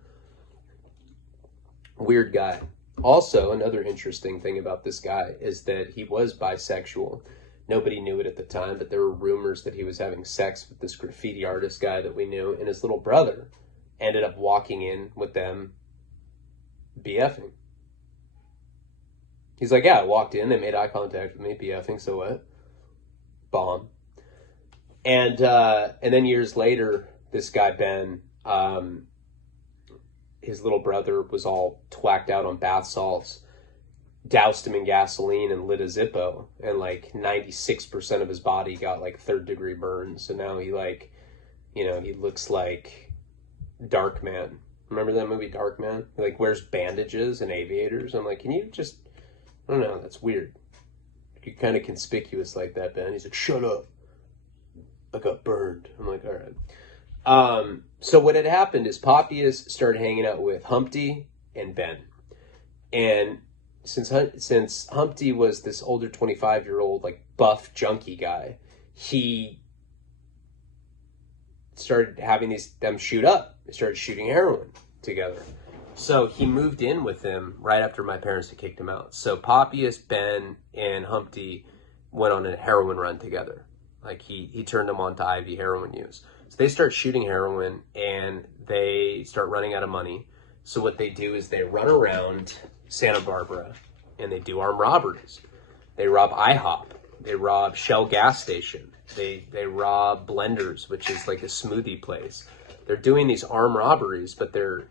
Weird guy. Also, another interesting thing about this guy is that he was bisexual. Nobody knew it at the time, but there were rumors that he was having sex with this graffiti artist guy that we knew, and his little brother ended up walking in with them BFing. He's like, "Yeah, I walked in, they made eye contact with me, BFing, so what?" Bomb. And then years later, this guy, Ben, his little brother was all twacked out on bath salts, doused him in gasoline and lit a Zippo, and like 96% of his body got like 3rd-degree burns. So now he like, he looks like Darkman. Remember that movie Darkman? He like wears bandages and aviators. I'm like, can you just, I don't know, that's weird. You're kind of conspicuous like that, Ben. He's like, "Shut up. I got burned." I'm like, all right. So what had happened is Poppius started hanging out with Humpty and Ben. And since Humpty was this older 25-year-old, like, buff junkie guy, he started having them shoot up. They started shooting heroin together. So he moved in with them right after my parents had kicked him out. So Poppius, Ben, and Humpty went on a heroin run together. Like, he turned them on to IV heroin use. So they start shooting heroin, and they start running out of money. So what they do is they run around Santa Barbara, and they do armed robberies. They rob IHOP. They rob Shell gas station. They rob Blenders, which is like a smoothie place. They're doing these armed robberies, but they're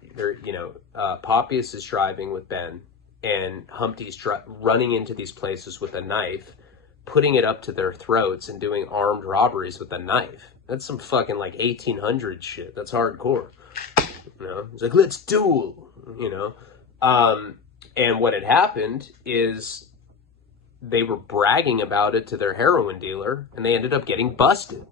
Poppius is driving with Ben, and Humpty's running into these places with a knife, putting it up to their throats and doing armed robberies with a knife. That's some fucking like 1800 shit. That's hardcore. It's like, "Let's duel," And what had happened is they were bragging about it to their heroin dealer, and they ended up getting busted.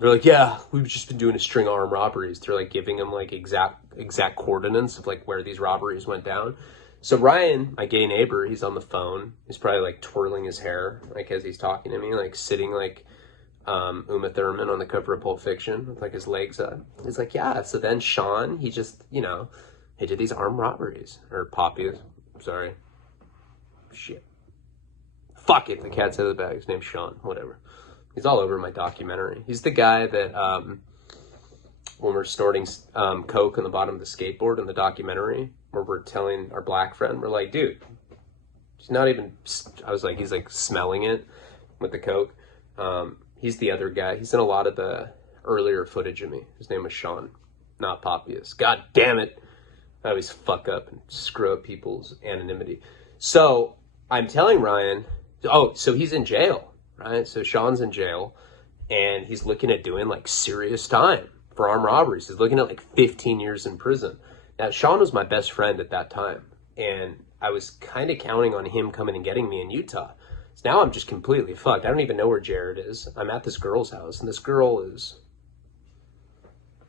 They're like, "Yeah, we've just been doing a string of armed robberies." They're like giving them like exact coordinates of like where these robberies went down. So Ryan, my gay neighbor, he's on the phone. He's probably like twirling his hair like as he's talking to me, like sitting like Uma Thurman on the cover of Pulp Fiction with like his legs up. He's like, "Yeah, so then Sean, he just, he did these armed robberies." Or Poppius, sorry. Shit. Fuck it, the cat's out of the bag. His name's Sean, whatever. He's all over my documentary. He's the guy that, when we're snorting coke on the bottom of the skateboard in the documentary, where we're telling our black friend, we're like, "Dude, he's not even," I was like, he's like smelling it with the coke. He's the other guy. He's in a lot of the earlier footage of me. His name was Sean, not Poppius. God damn it. I always fuck up and screw up people's anonymity. So I'm telling Ryan, so he's in jail, right? So Sean's in jail, and he's looking at doing like serious time for armed robberies. He's looking at like 15 years in prison. Now, Sean was my best friend at that time, and I was kind of counting on him coming and getting me in Utah. So now I'm just completely fucked. I don't even know where Jared is. I'm at this girl's house, and this girl is,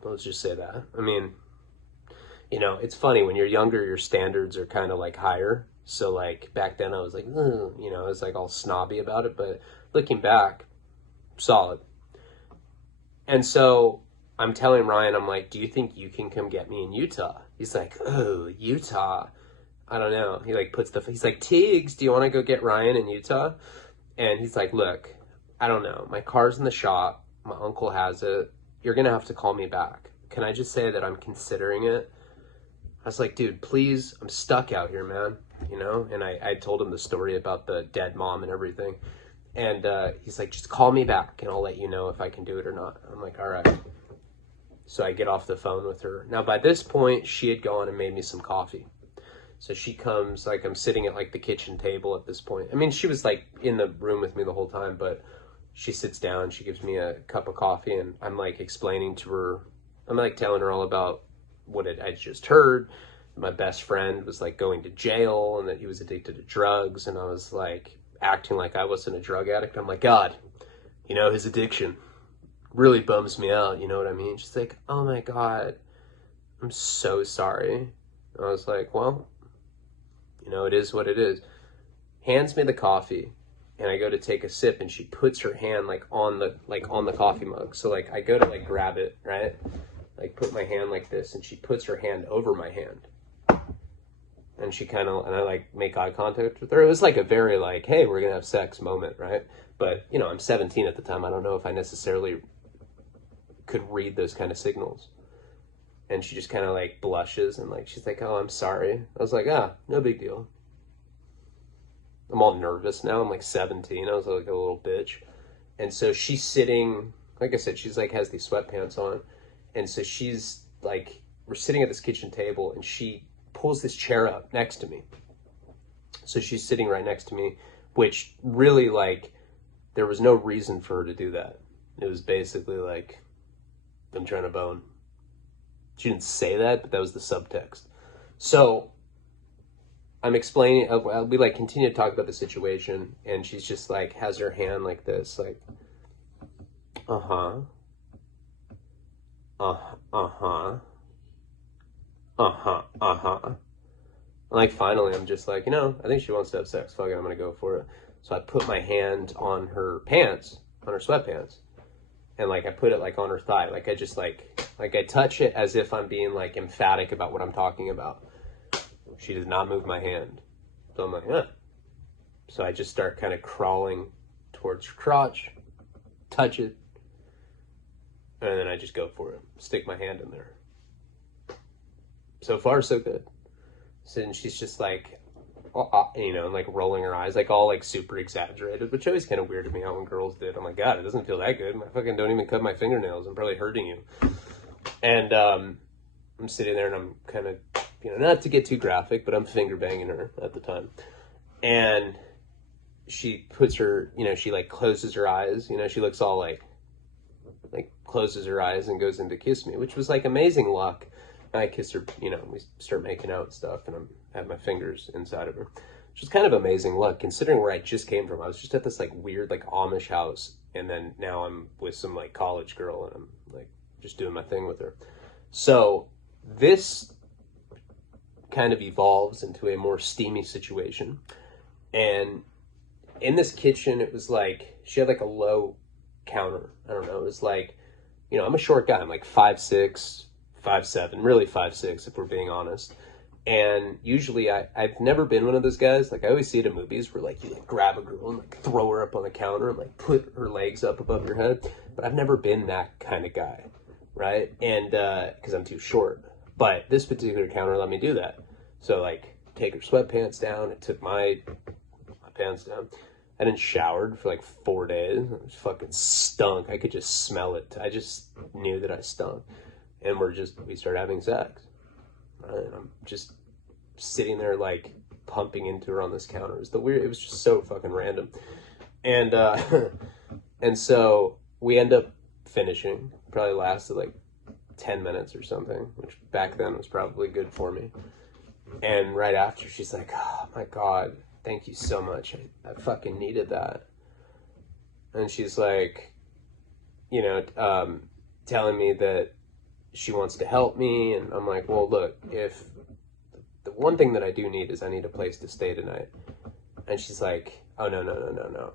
let's just say that. I mean, you know, it's funny when you're younger, your standards are kind of like higher. So like back then I was like, you know, I was like all snobby about it, but looking back, solid. And so I'm telling Ryan, I'm like, do you think you can come get me in Utah? He's like, oh, Utah. I don't know. He like he's like, Tiggs, do you want to go get Ryan in Utah? And he's like, look, I don't know. My car's in the shop. My uncle has it. You're going to have to call me back. Can I just say that I'm considering it? I was like, dude, please, I'm stuck out here, man. You know? And I told him the story about the dead mom and everything. And he's like, just call me back and I'll let you know if I can do it or not. I'm like, all right. So I get off the phone with her. Now, by this point, she had gone and made me some coffee. So she comes, like, I'm sitting at, like, the kitchen table at this point. I mean, she was, like, in the room with me the whole time, but she sits down, she gives me a cup of coffee, and I'm, like, explaining to her, I'm, like, telling her all about what I just heard. My best friend was, like, going to jail, and that he was addicted to drugs, and I was, like, acting like I wasn't a drug addict. I'm like, God, you know, his addiction really bums me out, you know what I mean? She's like, oh, my God, I'm so sorry. I was like, well, you know, it is what it is. Hands me the coffee, and I go to take a sip, and she puts her hand like on the coffee mug. So like I go to like grab it, right? Like put my hand like this, and she puts her hand over my hand. And she kind of, and I like make eye contact with her. It was like a very like, hey, we're gonna have sex moment, right? But you know, I'm 17 at the time. I don't know if I necessarily could read those kind of signals. And she just kind of like blushes and like, she's like, oh, I'm sorry. I was like, no big deal. I'm all nervous now. I'm like 17. I was like a little bitch. And so she's sitting, like I said, she's like has these sweatpants on. And so she's like, we're sitting at this kitchen table and she pulls this chair up next to me. So she's sitting right next to me, which really like, there was no reason for her to do that. It was basically like, I'm trying to bone. She didn't say that, but that was the subtext. So I'm explaining, we like continue to talk about the situation, and she's just like, has her hand like this, like, uh-huh, uh-huh, uh-huh, uh-huh. Like finally, I'm just like, you know, I think she wants to have sex. Fuck it, I'm gonna go for it. So I put my hand on her pants, on her sweatpants, and like I put it like on her thigh. Like I just like I touch it as if I'm being like emphatic about what I'm talking about. She does not move my hand. So I'm like, huh. So I just start kind of crawling towards her crotch, touch it, and then I just go for it. Stick my hand in there. So far, so good. So then she's just like, you know, like rolling her eyes, like all like super exaggerated, which always kind of weirded me out when girls did. I'm like, God, it doesn't feel that good. I fucking don't even cut my fingernails. I'm probably hurting you. And I'm sitting there and I'm kind of, you know, not to get too graphic, but I'm finger banging her at the time. And she puts her, you know, she like closes her eyes, you know, she looks all like closes her eyes and goes in to kiss me, which was like amazing luck. I kissed her, you know, we start making out and stuff, and I have my fingers inside of her, which was kind of amazing luck considering where I just came from. I was just at this like weird like Amish house, and then now I'm with some like college girl, and I'm like just doing my thing with her. So this kind of evolves into a more steamy situation, and in this kitchen, it was like she had like a low counter. I don't know. It was like, you know, I'm a short guy. I'm like 5'6", 5'7", really 5'6", if we're being honest. And usually I've never been one of those guys. Like I always see it in movies where like you like grab a girl and like throw her up on the counter and like put her legs up above your head. But I've never been that kind of guy, right? And because I'm too short. But this particular counter let me do that. So like take her sweatpants down. It took my pants down. I didn't showered for like 4 days. It fucking stunk. I could just smell it. I just knew that I stunk. And we started having sex. Right? And I'm just sitting there like pumping into her on this counter. It was just so fucking random. And and so we end up finishing. Probably lasted like 10 minutes or something, which back then was probably good for me. And right after she's like, oh my God, thank you so much. I fucking needed that. And she's like, you know, telling me that she wants to help me. And I'm like, well, look, if the one thing that I do need is I need a place to stay tonight. And she's like, oh, no.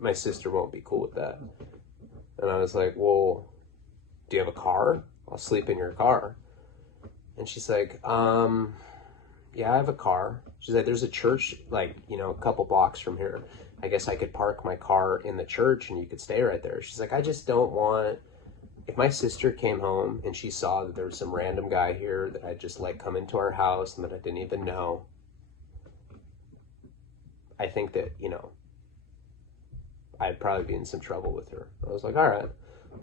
My sister won't be cool with that. And I was like, well, do you have a car? I'll sleep in your car. And she's like, yeah, I have a car. She's like, there's a church, like, you know, a couple blocks from here. I guess I could park my car in the church and you could stay right there. She's like, I just don't want, if my sister came home and she saw that there was some random guy here that I'd just like come into our house and that I didn't even know, I think that, you know, I'd probably be in some trouble with her. I was like, all right,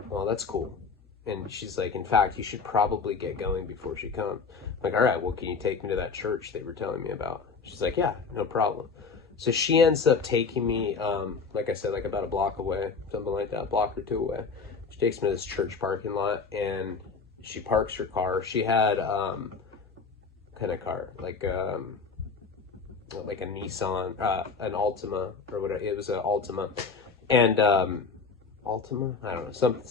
well, that's cool. And she's like, in fact, you should probably get going before she comes. I'm like, all right, well, can you take me to that church they were telling me about? She's like, yeah, no problem. So she ends up taking me, like I said, like about a block away, something like that, a block or two away. She takes me to this church parking lot, and she parks her car. She had, kind of car, like a Nissan, an Altima, or whatever. It was an Altima. And, Altima? I don't know,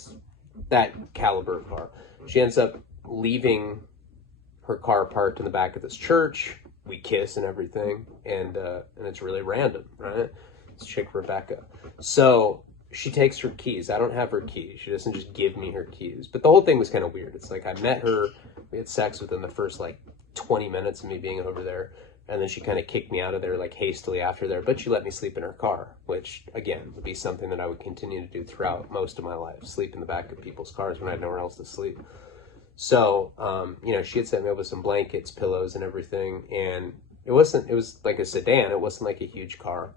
that caliber of car. She ends up leaving her car parked in the back of this church. We kiss and everything, and it's really random, right? It's chick Rebecca. So she takes her keys. I don't have her keys. She doesn't just give me her keys. But the whole thing was kind of weird. It's like I met her, we had sex within the first like 20 minutes of me being over there, and then she kind of kicked me out of there like hastily after there, but she let me sleep in her car, which again would be something that I would continue to do throughout most of my life, sleep in the back of people's cars when I had nowhere else to sleep. So, you know, she had set me up with some blankets, pillows, and everything. And it was like a sedan. It wasn't like a huge car.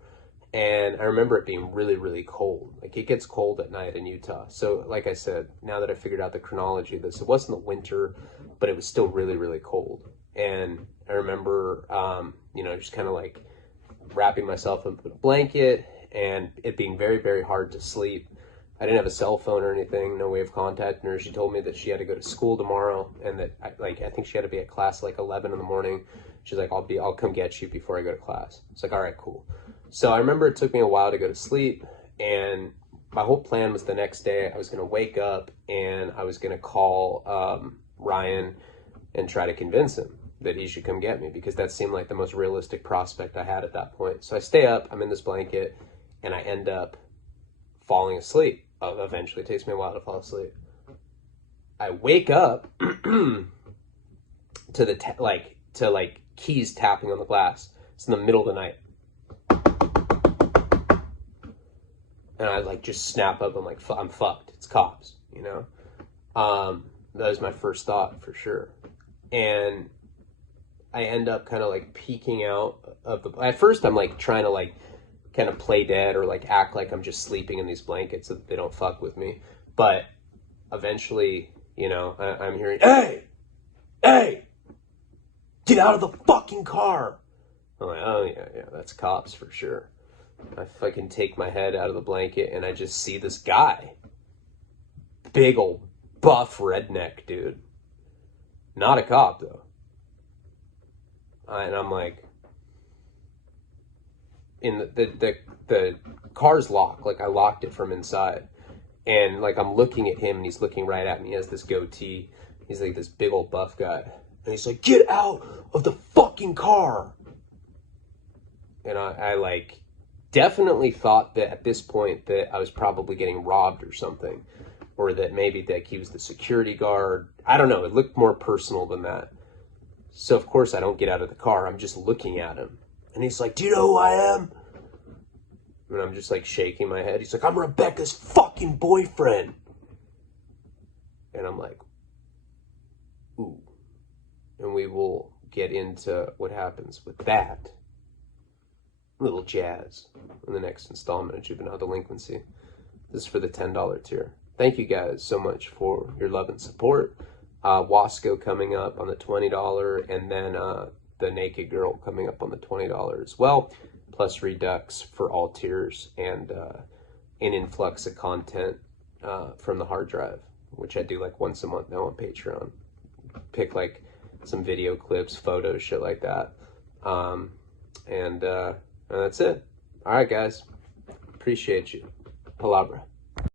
And I remember it being really, really cold. Like, it gets cold at night in Utah. So, like I said, now that I figured out the chronology of this, it wasn't the winter, but it was still really, really cold. And I remember, you know, just kind of like wrapping myself up in a blanket and it being very, very hard to sleep. I didn't have a cell phone or anything, no way of contacting her. She told me that she had to go to school tomorrow and that I think she had to be at class like 11 in the morning. She's like, I'll come get you before I go to class. It's like, all right, cool. So I remember it took me a while to go to sleep, and my whole plan was the next day I was going to wake up and I was going to call Ryan and try to convince him that he should come get me, because that seemed like the most realistic prospect I had at that point. So I stay up, I'm in this blanket, and I end up falling asleep. Eventually, it takes me a while to fall asleep. I wake up to the keys tapping on the glass. It's in the middle of the night, and I like just snap up. I'm like, I'm fucked. It's cops, you know. That was my first thought for sure, and I end up kind of like peeking out of the. At first, I'm like trying to like kind of play dead or like act like I'm just sleeping in these blankets so that they don't fuck with me. But eventually, you know, I'm hearing, hey, get out of the fucking car. I'm like, oh yeah, that's cops for sure. I fucking take my head out of the blanket and I just see this guy. Big old buff redneck dude. Not a cop though. And I'm like, in the car's locked, like I locked it from inside, and like I'm looking at him and he's looking right at me. He has this goatee, he's like this big old buff guy, and he's like, get out of the fucking car. And I like definitely thought that at this point that I was probably getting robbed or something, or that maybe that he was the security guard. I don't know, it looked more personal than that. So of course I don't get out of the car, I'm just looking at him. And he's like, do you know who I am? And I'm just like shaking my head. He's like, I'm Rebecca's fucking boyfriend. And I'm like, ooh. And we will get into what happens with that little jazz in the next installment of Juvenile Delinquency. This is for the $10 tier. Thank you guys so much for your love and support. Wasco coming up on the $20, and then the Naked Girl coming up on the $20 as well, plus Redux for all tiers, and an influx of content from the hard drive, which I do like once a month now on Patreon. Pick like some video clips, photos, shit like that. And And that's it. All right, guys. Appreciate you. Palabra.